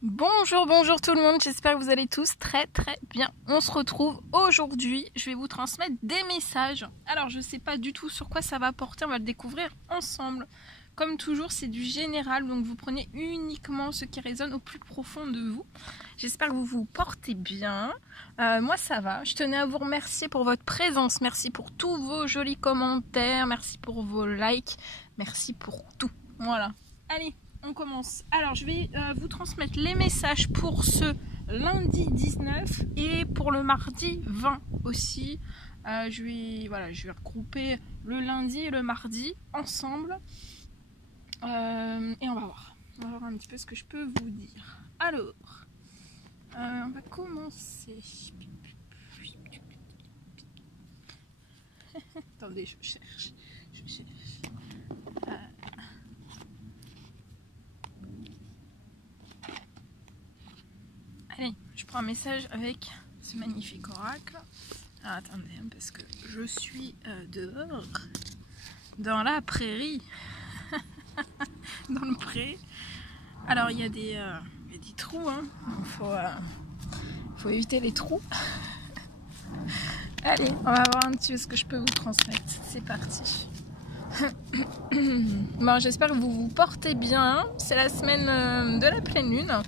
Bonjour, bonjour tout le monde, j'espère que vous allez tous très bien. On se retrouve aujourd'hui, je vais vous transmettre des messages. Alors je sais pas du tout sur quoi ça va porter, on va le découvrir ensemble. Comme toujours, c'est du général, donc vous prenez uniquement ce qui résonne au plus profond de vous. J'espère que vous vous portez bien. Moi ça va, je tenais à vous remercier pour votre présence, merci pour tous vos jolis commentaires, merci pour vos likes, merci pour tout. Voilà, allez. On commence. Alors, je vais vous transmettre les messages pour ce lundi 19 et pour le mardi 20 aussi. Je vais regrouper le lundi et le mardi ensemble. Et on va voir. On va voir un petit peu ce que je peux vous dire. Alors, on va commencer. Attendez, je cherche. Allez, je prends un message avec ce magnifique oracle. Alors, attendez, parce que je suis dehors, dans la prairie, dans le pré. Alors, il y a des trous, hein. Faut éviter les trous. Allez, on va voir un petit peu ce que je peux vous transmettre. C'est parti. Bon, j'espère que vous vous portez bien. C'est la semaine de la pleine lune.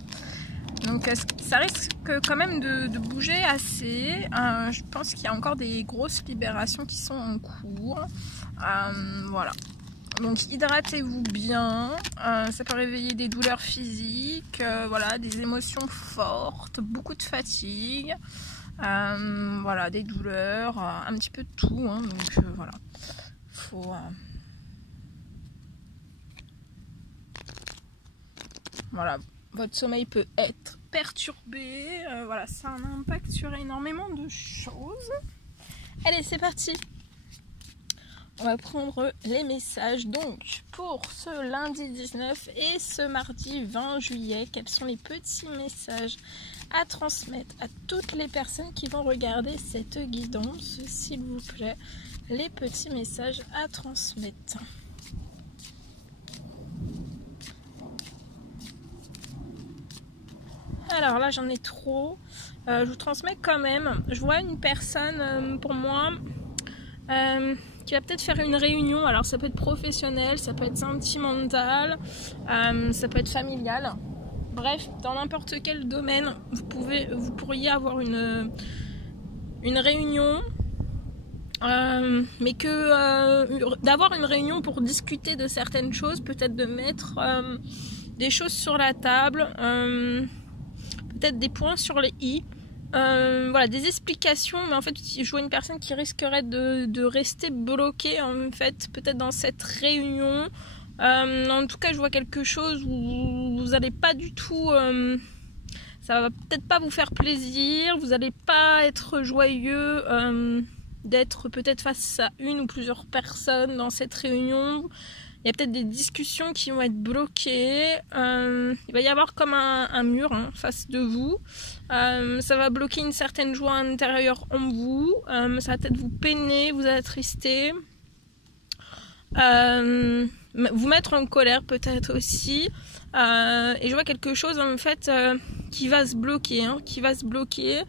Donc ça risque quand même de bouger assez. Je pense qu'il y a encore des grosses libérations qui sont en cours. Voilà. Donc hydratez-vous bien. Ça peut réveiller des douleurs physiques, voilà, des émotions fortes, beaucoup de fatigue. Voilà, des douleurs, un petit peu de tout. Hein, donc voilà. Voilà. Votre sommeil peut être perturbé, voilà, ça a un impact sur énormément de choses. Allez, c'est parti. On va prendre les messages donc pour ce lundi 19 et ce mardi 20 juillet. Quels sont les petits messages à transmettre à toutes les personnes qui vont regarder cette guidance, s'il vous plaît, les petits messages à transmettre. Alors là j'en ai trop, je vous transmets quand même. Je vois une personne pour moi qui va peut-être faire une réunion. Alors ça peut être professionnel, ça peut être sentimental, ça peut être familial. Bref, dans n'importe quel domaine, vous pourriez avoir une réunion. Mais que d'avoir une réunion pour discuter de certaines choses, peut-être de mettre des choses sur la table, peut-être des points sur les i, voilà, des explications, mais en fait je vois une personne qui risquerait de rester bloquée en fait, peut-être dans cette réunion. En tout cas je vois quelque chose où vous n'allez pas du tout, ça va peut-être pas vous faire plaisir, vous n'allez pas être joyeux d'être peut-être face à une ou plusieurs personnes dans cette réunion. Il y a peut-être des discussions qui vont être bloquées. Il va y avoir comme un mur face de vous. Ça va bloquer une certaine joie intérieure en vous. Ça va peut-être vous peiner, vous attrister. Vous mettre en colère peut-être aussi. Et je vois quelque chose en fait qui va se bloquer. Qui va se bloquer.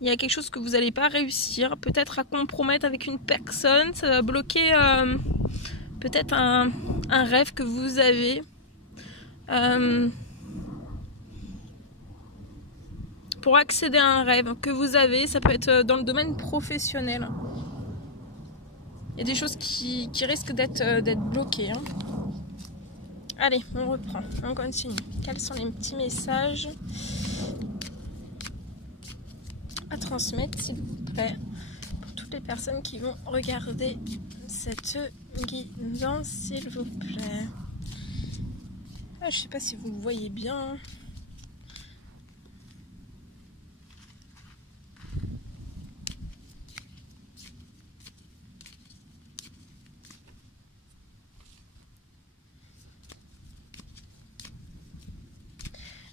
Il y a quelque chose que vous n'allez pas réussir. Peut-être à compromettre avec une personne. Ça va bloquer... peut-être un rêve que vous avez. Pour accéder à un rêve que vous avez, ça peut être dans le domaine professionnel. Il y a des choses qui risquent d'être bloquées. Allez, on reprend, on continue. Quels sont les petits messages à transmettre, s'il vous plaît, pour toutes les personnes qui vont regarder cette guidance, s'il vous plaît. Je sais pas si vous me voyez bien.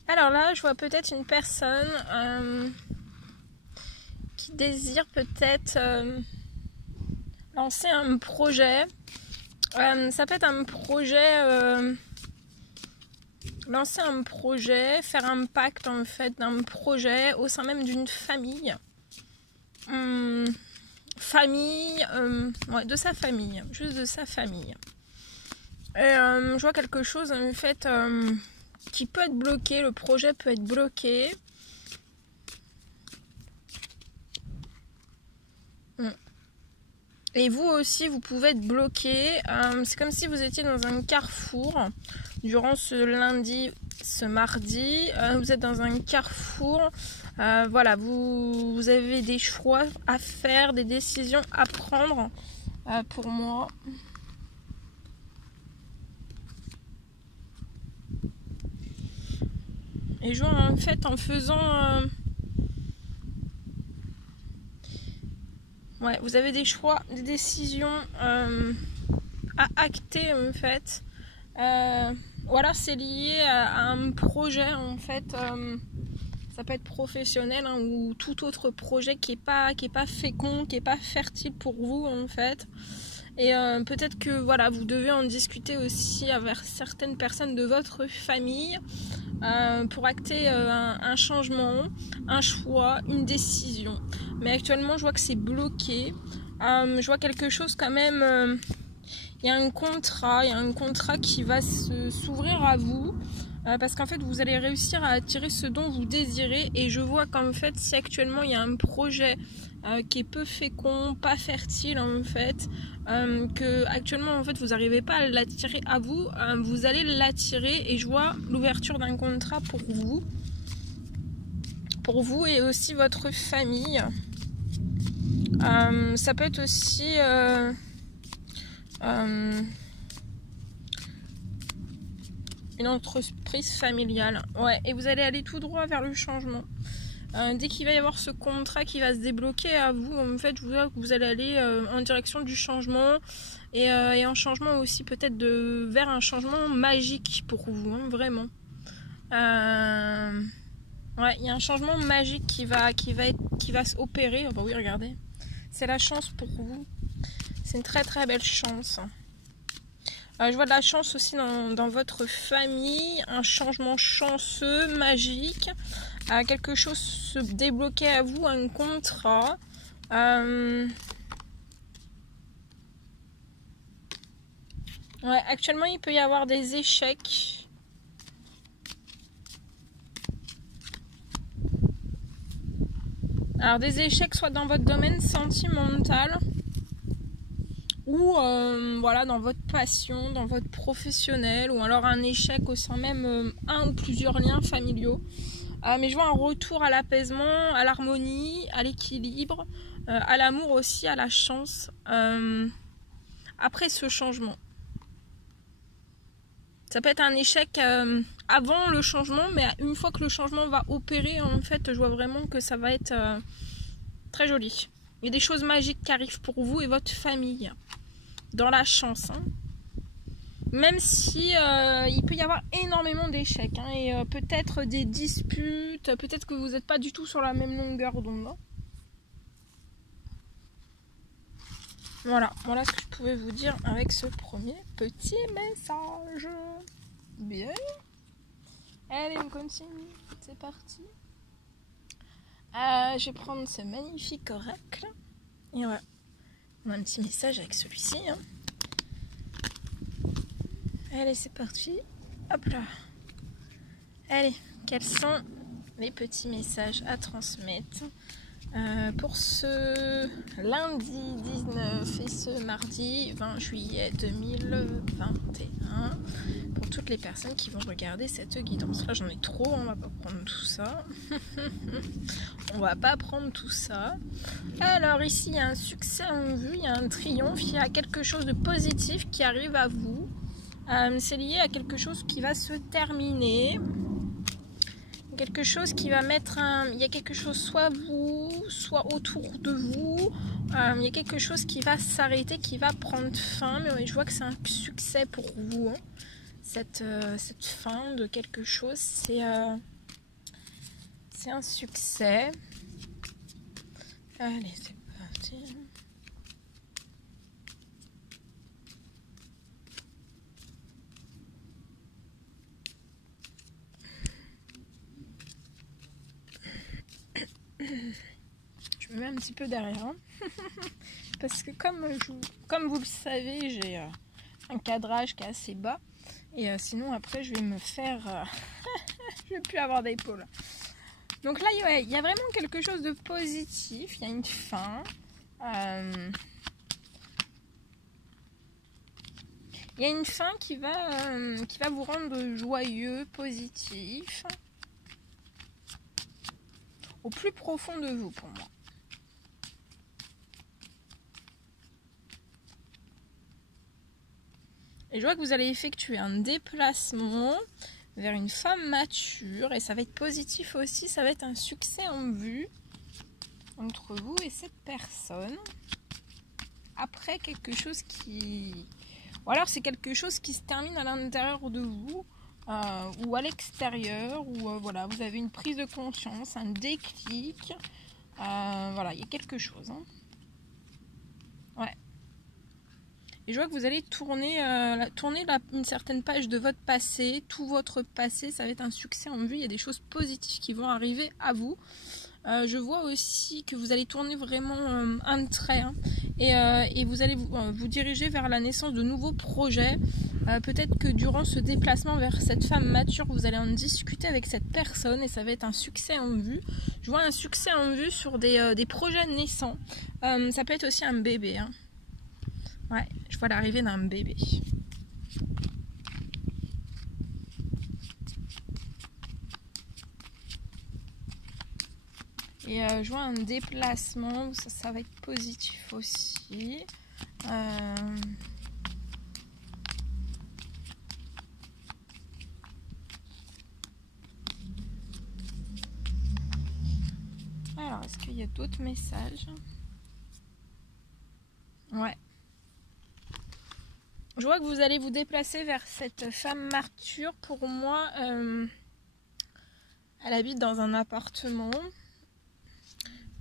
Alors là, je vois peut-être une personne qui désire peut-être lancer un projet. Ça peut être un projet lancer un projet, faire un pacte en fait d'un projet au sein même d'une famille. Ouais, de sa famille, juste de sa famille. Et je vois quelque chose en fait qui peut être bloqué, le projet peut être bloqué. Et vous aussi, vous pouvez être bloqué. C'est comme si vous étiez dans un carrefour durant ce lundi, ce mardi. Vous êtes dans un carrefour. Voilà, vous avez des choix à faire, des décisions à prendre pour moi. Et je vois en fait en faisant... ouais, vous avez des choix, des décisions à acter en fait. Ou alors c'est lié à un projet en fait. Ça peut être professionnel hein, ou tout autre projet qui est pas fécond, qui est pas fertile pour vous en fait. Et peut-être que voilà, vous devez en discuter aussi avec certaines personnes de votre famille pour acter un changement, un choix, une décision. Mais actuellement, je vois que c'est bloqué. Je vois quelque chose quand même. Il y a un contrat qui va s'ouvrir à vous. Parce qu'en fait vous allez réussir à attirer ce dont vous désirez et je vois qu'en fait si actuellement il y a un projet qui est peu fécond, pas fertile en fait, que actuellement en fait vous n'arrivez pas à l'attirer à vous, vous allez l'attirer et je vois l'ouverture d'un contrat pour vous et aussi votre famille. Ça peut être aussi une entreprise familiale. Ouais, et vous allez aller tout droit vers le changement. Dès qu'il va y avoir ce contrat qui va se débloquer à vous, en fait, je vous vois que vous allez aller en direction du changement et un changement aussi peut-être vers un changement magique pour vous, hein, vraiment. Ouais, il y a un changement magique qui va s'opérer. Oh bah oui, regardez, c'est la chance pour vous. C'est une très très belle chance. Je vois de la chance aussi dans votre famille, un changement chanceux, magique, quelque chose se débloquer à vous, un contrat. Ouais, actuellement, il peut y avoir des échecs. Alors, des échecs soit dans votre domaine sentimental, ou voilà, dans votre passion, dans votre professionnel, ou alors un échec au sein même un ou plusieurs liens familiaux. Mais je vois un retour à l'apaisement, à l'harmonie, à l'équilibre, à l'amour aussi, à la chance après ce changement. Ça peut être un échec avant le changement, mais une fois que le changement va opérer, en fait, je vois vraiment que ça va être très joli. Il y a des choses magiques qui arrivent pour vous et votre famille. Dans la chance, hein. Même si il peut y avoir énormément d'échecs hein, et peut-être des disputes, peut-être que vous n'êtes pas du tout sur la même longueur d'onde. Hein. Voilà ce que je pouvais vous dire avec ce premier petit message. Bien. Allez, on continue. C'est parti. Je vais prendre ce magnifique oracle. Et voilà. On a un petit message avec celui-ci. Hein. Allez, c'est parti. Hop là. Allez, quels sont les petits messages à transmettre pour ce lundi 19 et ce mardi 20 juillet 2021 pour toutes les personnes qui vont regarder cette guidance. Là, j'en ai trop, on va pas prendre tout ça. On va pas prendre tout ça. Alors ici, il y a un succès en vue, il y a un triomphe, il y a quelque chose de positif qui arrive à vous. C'est lié à quelque chose qui va se terminer. Quelque chose qui va mettre il y a quelque chose soit vous, soit autour de vous. Il y a quelque chose qui va s'arrêter, qui va prendre fin. Mais je vois que c'est un succès pour vous. Hein. Cette fin de quelque chose, c'est un succès. Allez, c'est parti. me mets un petit peu derrière. Hein. Parce que comme vous le savez, j'ai un cadrage qui est assez bas. Et sinon après je vais me faire... je vais plus avoir d'épaule. Donc là il y a vraiment quelque chose de positif. Il y a une fin. Il y a une fin qui va vous rendre joyeux, positif. Au plus profond de vous pour moi. Et je vois que vous allez effectuer un déplacement vers une femme mature. Et ça va être positif aussi. Ça va être un succès en vue entre vous et cette personne. Après quelque chose qui... Ou alors c'est quelque chose qui se termine à l'intérieur de vous. Ou à l'extérieur. Ou voilà, vous avez une prise de conscience, un déclic. Voilà, il y a quelque chose. Hein. Ouais. Et je vois que vous allez tourner une certaine page de votre passé, tout votre passé, ça va être un succès en vue, il y a des choses positives qui vont arriver à vous. Je vois aussi que vous allez tourner vraiment un trait hein, et vous allez vous diriger vers la naissance de nouveaux projets. Peut-être que durant ce déplacement vers cette femme mature, vous allez en discuter avec cette personne et ça va être un succès en vue. Je vois un succès en vue sur des projets naissants. Ça peut être aussi un bébé. Hein. Ouais, je vois l'arrivée d'un bébé. Et je vois un déplacement, ça va être positif aussi. Alors, est-ce qu'il y a d'autres messages? Ouais. Je vois que vous allez vous déplacer vers cette femme mature. Pour moi, elle habite dans un appartement.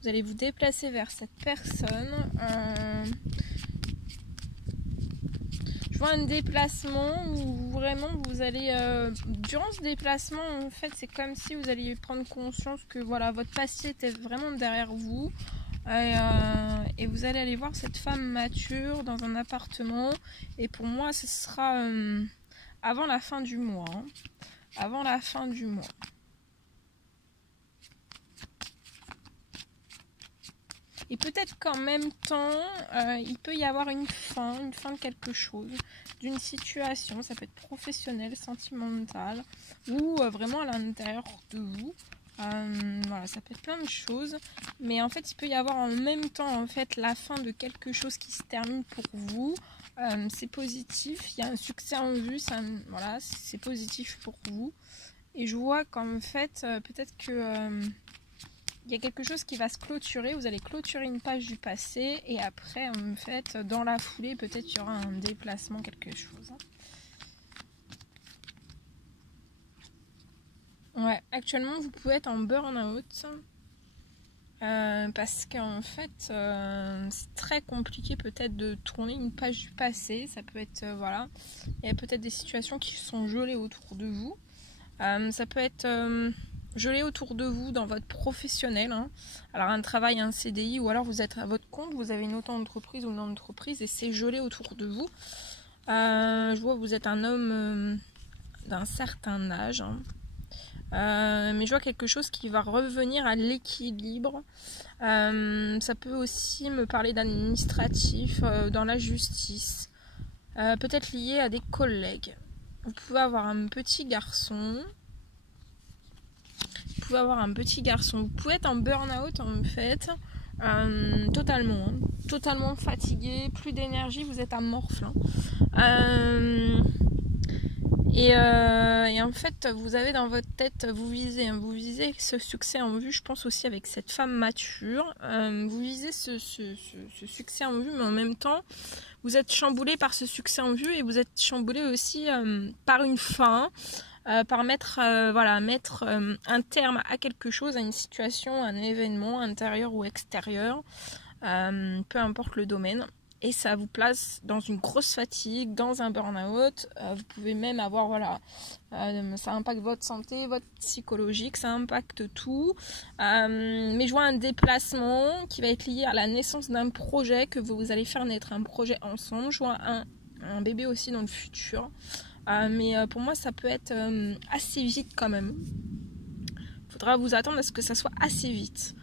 Vous allez vous déplacer vers cette personne. Je vois un déplacement où vraiment vous allez... durant ce déplacement, en fait, c'est comme si vous alliez prendre conscience que voilà, votre passé était vraiment derrière vous. Et vous allez aller voir cette femme mature dans un appartement. Et pour moi, ce sera avant la fin du mois. Hein. Avant la fin du mois. Et peut-être qu'en même temps, il peut y avoir une fin de quelque chose, d'une situation. Ça peut être professionnel, sentimental, ou vraiment à l'intérieur de vous. Voilà, ça peut être plein de choses. Mais en fait, il peut y avoir en même temps en fait, la fin de quelque chose qui se termine pour vous. C'est positif, il y a un succès en vue, voilà, c'est positif pour vous. Et je vois qu'en fait, peut-être que... il y a quelque chose qui va se clôturer, vous allez clôturer une page du passé et après en fait dans la foulée peut-être il y aura un déplacement, quelque chose. Ouais, actuellement vous pouvez être en burn-out parce qu'en fait c'est très compliqué peut-être de tourner une page du passé, ça peut être voilà, il y a peut-être des situations qui sont gelées autour de vous, ça peut être... gelé autour de vous dans votre professionnel, hein. Alors un travail, un CDI, ou alors vous êtes à votre compte, vous avez une auto-entreprise ou une entreprise et c'est gelé autour de vous. Je vois que vous êtes un homme d'un certain âge, hein. Mais je vois quelque chose qui va revenir à l'équilibre. Ça peut aussi me parler d'administratif, dans la justice, peut-être lié à des collègues. Vous pouvez avoir un petit garçon. Vous pouvez avoir un petit garçon, vous pouvez être en burn-out en fait, totalement, hein, totalement fatigué, plus d'énergie, vous êtes amorphe. Hein. Et en fait, vous avez dans votre tête, vous visez ce succès en vue, je pense aussi avec cette femme mature, vous visez ce succès en vue, mais en même temps, vous êtes chamboulé par ce succès en vue et vous êtes chamboulé aussi par une fin. Par mettre un terme à quelque chose, à une situation, un événement intérieur ou extérieur, peu importe le domaine. et ça vous place dans une grosse fatigue, dans un burn-out. Vous pouvez même avoir, voilà, ça impacte votre santé, votre psychologique, ça impacte tout. Mais je vois un déplacement qui va être lié à la naissance d'un projet que vous allez faire naître, un projet ensemble. Je vois un bébé aussi dans le futur. Mais pour moi, ça peut être assez vite quand même. Il faudra vous attendre à ce que ça soit assez vite.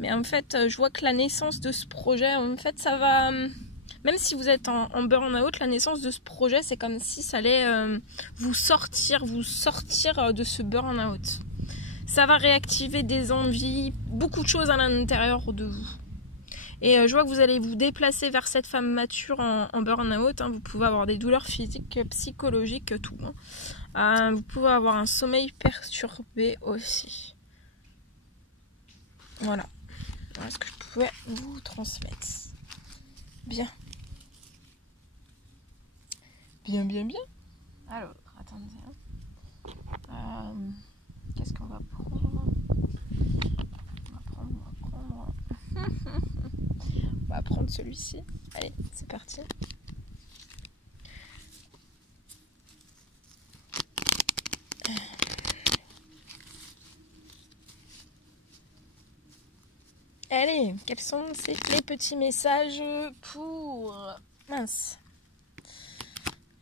Mais en fait, je vois que la naissance de ce projet, en fait, ça va... Même si vous êtes en burn-out, la naissance de ce projet, c'est comme si ça allait vous sortir de ce burn-out. Ça va réactiver des envies, beaucoup de choses à l'intérieur de vous. Et je vois que vous allez vous déplacer vers cette femme mature en burn-out. Vous pouvez avoir des douleurs physiques, psychologiques, tout. Vous pouvez avoir un sommeil perturbé aussi. Voilà. Voilà ce que je pouvais vous transmettre. Bien. Bien. Alors, attendez. Qu'est-ce qu'on va prendre? On va prendre celui-ci. Allez, c'est parti. Allez, quels sont les petits messages pour... Mince.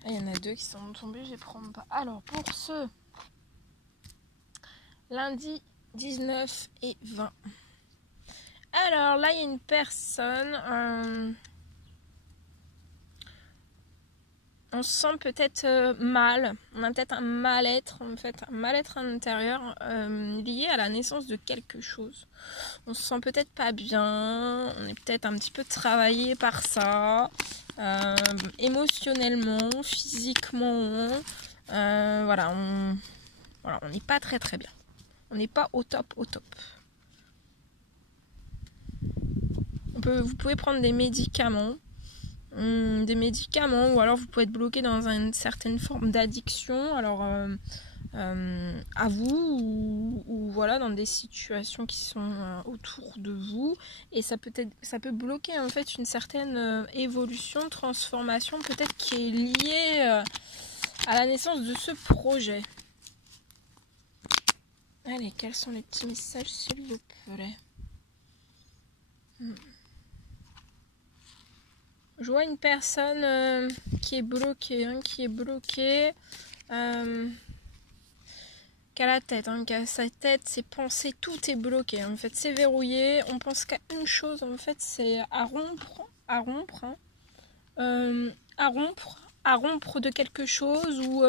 Il y en a deux qui sont tombés, je les prends pas. Alors, pour ce lundi 19 et 20. Alors, là, il y a une personne... on se sent peut-être mal, on a peut-être un mal-être, en fait, un mal-être à l'intérieur lié à la naissance de quelque chose. On se sent peut-être pas bien, on est peut-être un petit peu travaillé par ça, émotionnellement, physiquement, voilà, on n'est pas très bien. On n'est pas au top. Vous pouvez prendre des médicaments. Ou alors vous pouvez être bloqué dans une certaine forme d'addiction, alors à vous ou voilà, dans des situations qui sont autour de vous, et ça peut bloquer en fait une certaine évolution, transformation peut-être qui est liée à la naissance de ce projet. Allez, quels sont les petits messages s'il vous plaît? Je vois une personne qui est bloquée, qui a la tête, qui a sa tête, ses pensées, tout est bloqué. En fait, c'est verrouillé. On pense qu'à une chose, en fait, c'est à rompre de quelque chose ou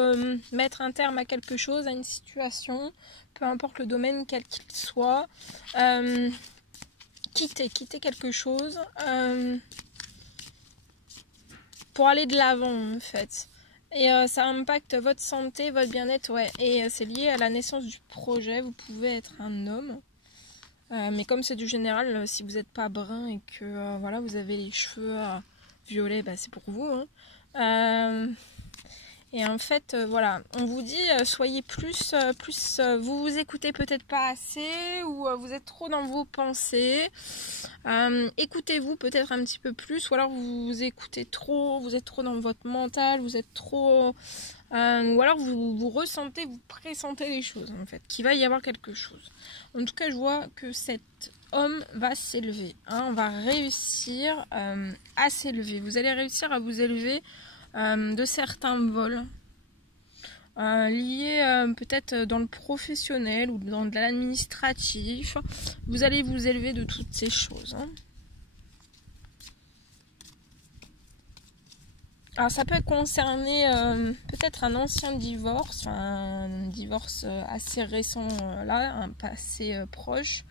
mettre un terme à quelque chose, à une situation, peu importe le domaine quel qu'il soit. Quitter quelque chose. Pour aller de l'avant en fait, et ça impacte votre santé, votre bien-être, ouais, et c'est lié à la naissance du projet. Vous pouvez être un homme, mais comme c'est du général, si vous n'êtes pas brun et que voilà, vous avez les cheveux violets, c'est pour vous, et en fait voilà, on vous dit soyez plus vous vous écoutez peut-être pas assez, ou vous êtes trop dans vos pensées. Écoutez-vous peut-être un petit peu plus, ou alors vous écoutez trop, vous êtes trop dans votre mental, vous êtes trop ou alors vous ressentez, vous pressentez les choses en fait, qu'il va y avoir quelque chose. En tout cas, je vois que cet homme va s'élever, on va réussir à s'élever. Vous allez réussir à vous élever de certains vols liés peut-être dans le professionnel ou dans l'administratif. Vous allez vous élever de toutes ces choses. Alors ça peut concerner peut-être un ancien divorce, un divorce assez récent là, un passé proche,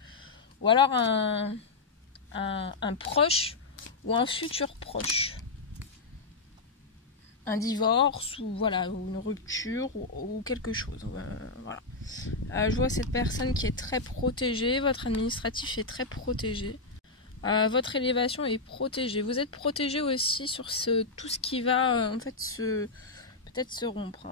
ou alors un proche ou un futur proche. Un divorce ou voilà, ou une rupture ou quelque chose. Voilà. Je vois cette personne qui est très protégée, votre administratif est très protégé. Votre élévation est protégée. Vous êtes protégé aussi sur tout ce qui va en fait peut-être se rompre.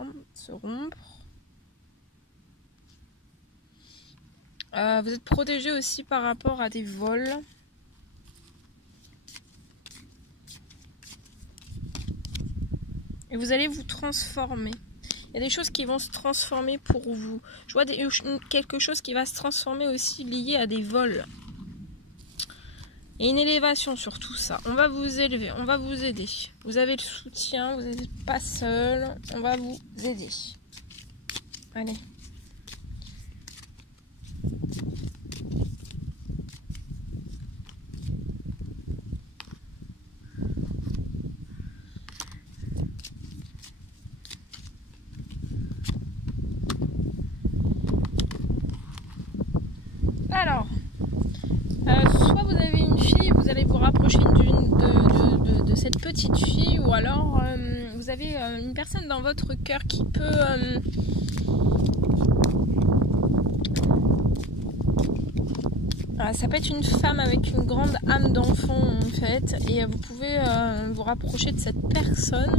Vous êtes protégé aussi par rapport à des vols. Et vous allez vous transformer. Il y a des choses qui vont se transformer pour vous. Je vois quelque chose qui va se transformer aussi lié à des vols. Et une élévation sur tout ça. On va vous élever, on va vous aider. Vous avez le soutien, vous n'êtes pas seul. On va vous aider. Allez. Alors, soit vous avez une fille, vous allez vous rapprocher de cette petite fille, ou alors vous avez une personne dans votre cœur qui peut ça peut être une femme avec une grande âme d'enfant en fait, et vous pouvez vous rapprocher de cette personne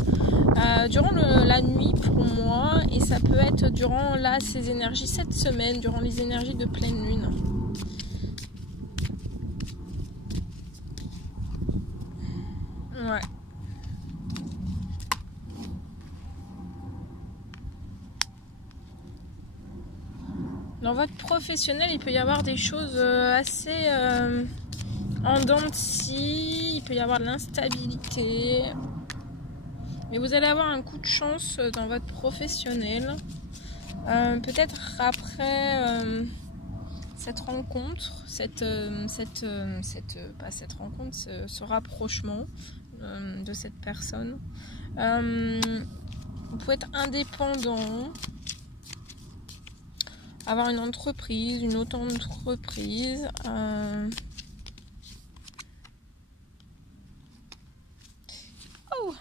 durant la nuit pour moi, et ça peut être durant ces énergies, cette semaine, durant les énergies de pleine lune. Ouais. Dans votre professionnel, il peut y avoir des choses assez en dents de scie, il peut y avoir de l'instabilité. Mais vous allez avoir un coup de chance dans votre professionnel. Peut-être après cette rencontre, ce rapprochement de cette personne. Vous pouvez être indépendant. Avoir une entreprise, une auto-entreprise. Oh!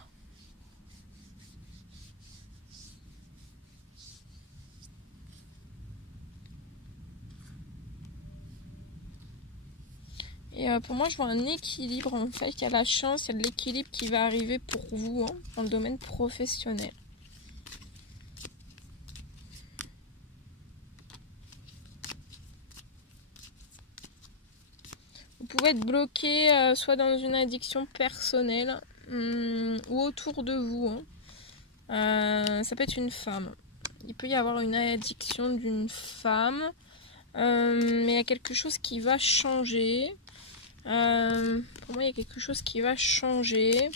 Et pour moi, je vois un équilibre en fait. Il y a la chance, il y a de l'équilibre qui va arriver pour vous dans le domaine professionnel. Vous pouvez être bloqué soit dans une addiction personnelle ou autour de vous. Ça peut être une femme. Il peut y avoir une addiction d'une femme, mais il y a quelque chose qui va changer. Pour moi, il y a quelque chose qui va changer.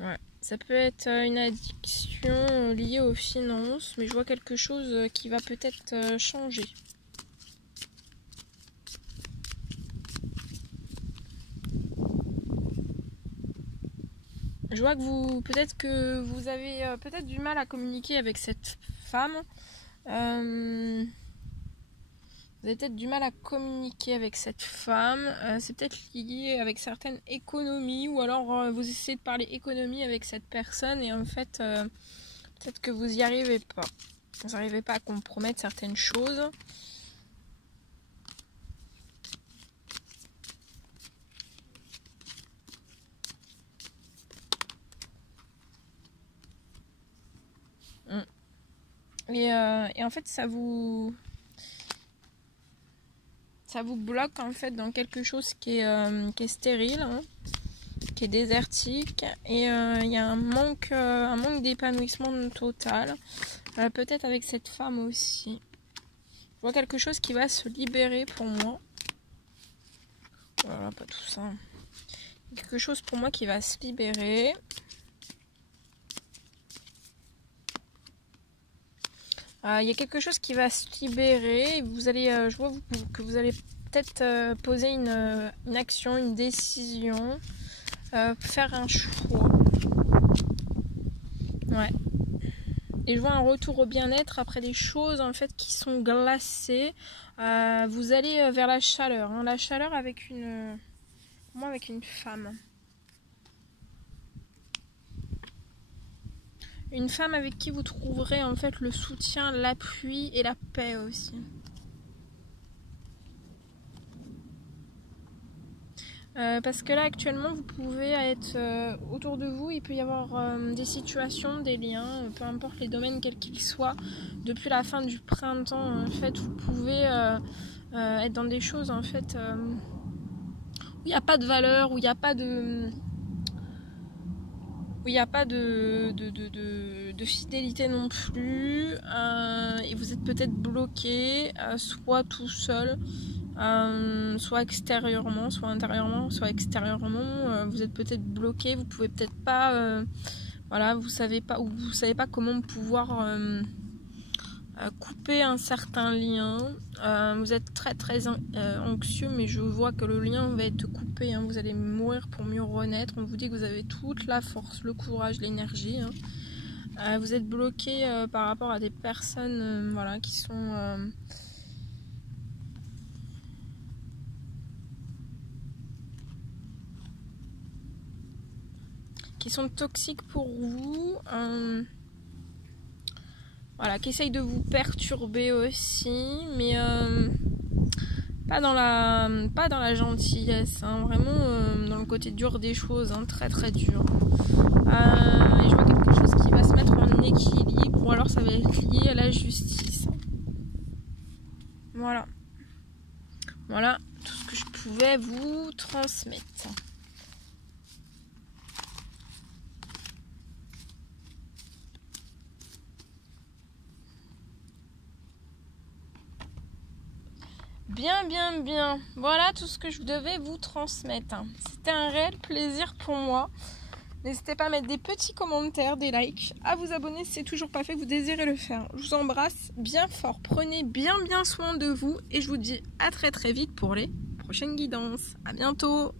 Ouais. Ça peut être une addiction liée aux finances, mais je vois quelque chose qui va peut-être changer. Je vois que peut-être que vous avez peut-être du mal à communiquer avec cette femme. Vous avez peut-être du mal à communiquer avec cette femme. C'est peut-être lié avec certaines économies, ou alors vous essayez de parler économie avec cette personne et en fait, peut-être que vous n'y arrivez pas. Vous n'arrivez pas à compromettre certaines choses. Et en fait, ça vous bloque en fait dans quelque chose qui est stérile, qui est désertique, et il y a un manque d'épanouissement total, peut-être avec cette femme aussi. Je vois quelque chose qui va se libérer pour moi. Voilà, pas tout ça. Quelque chose pour moi qui va se libérer. Il y a quelque chose qui va se libérer. Vous allez, je vois que vous allez peut-être poser une action, une décision, faire un choix. Ouais. Et je vois un retour au bien-être après des choses en fait qui sont glacées. Vous allez vers la chaleur. La chaleur avec une femme. Une femme avec qui vous trouverez en fait le soutien, l'appui et la paix aussi. Parce que là actuellement vous pouvez être autour de vous, il peut y avoir des situations, des liens, peu importe les domaines quels qu'ils soient. Depuis la fin du printemps en fait vous pouvez être dans des choses en fait où il n'y a pas de valeur, où il n'y a pas de où il n'y a pas de fidélité non plus, et vous êtes peut-être bloqué, soit tout seul, soit extérieurement, soit intérieurement, soit extérieurement. Vous êtes peut-être bloqué, vous pouvez peut-être pas, voilà, vous savez pas comment pouvoir couper un certain lien. Vous êtes très anxieux, mais je vois que le lien va être coupé, hein. Vous allez mourir pour mieux renaître. On vous dit que vous avez toute la force, le courage, l'énergie, hein. Vous êtes bloqué par rapport à des personnes voilà, qui sont toxiques pour vous, voilà, qui essayent de vous perturber aussi, mais pas dans la gentillesse, hein, vraiment dans le côté dur des choses, hein, très dur. Et je vois quelque chose qui va se mettre en équilibre, ou alors ça va être lié à la justice. Voilà tout ce que je pouvais vous transmettre. Bien. Voilà tout ce que je devais vous transmettre. C'était un réel plaisir pour moi. N'hésitez pas à mettre des petits commentaires, des likes, à vous abonner si c'est toujours pas fait, que vous désirez le faire. Je vous embrasse bien fort. Prenez bien soin de vous et je vous dis à très vite pour les prochaines guidances. À bientôt.